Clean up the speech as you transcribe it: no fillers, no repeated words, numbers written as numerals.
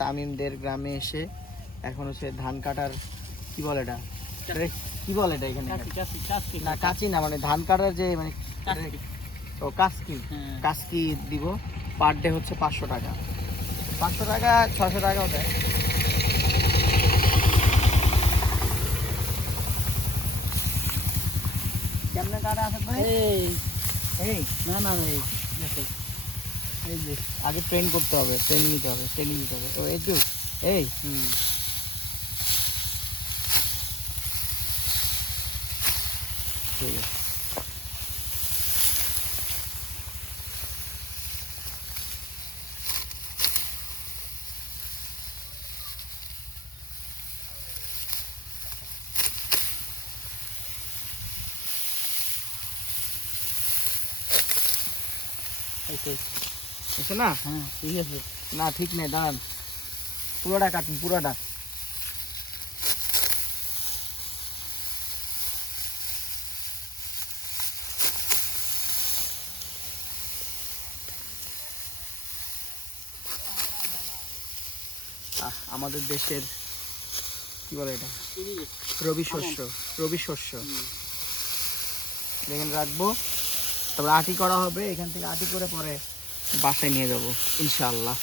তামিমদের গ্রামে এসে এখন হচ্ছে ধান কাটার কি বলে এটা, কি বলে এটা এখানে? না কাঁচি না, মানে ধান কাটার যে মানে ও কাস্কি, কাস্কি দিব। পার ডে হচ্ছে 500 টাকা, 500 টাকা 600 টাকাও দেয়। কেমনে কাটা আছে ভাই? এই না না এই এই যে আগে ট্রেন করতে হবে, ট্রেনিং নিতে হবে, ট্রেনিং নিতে হবে। ও এই তো এই ঠিক আছে। না হ্যাঁ ঠিক আছে, না ঠিক নেই, দাঁড়ান, পুরোটা কাটুন, পুরোটা। আমাদের দেশের কি বলে এটা, রবি শস্য, রবি শস্য। এখানে রাখবো, তারপর আটি করা হবে, এখান থেকে আটি করে পরে বাসায় নিয়ে যাব ইনশাআল্লাহ।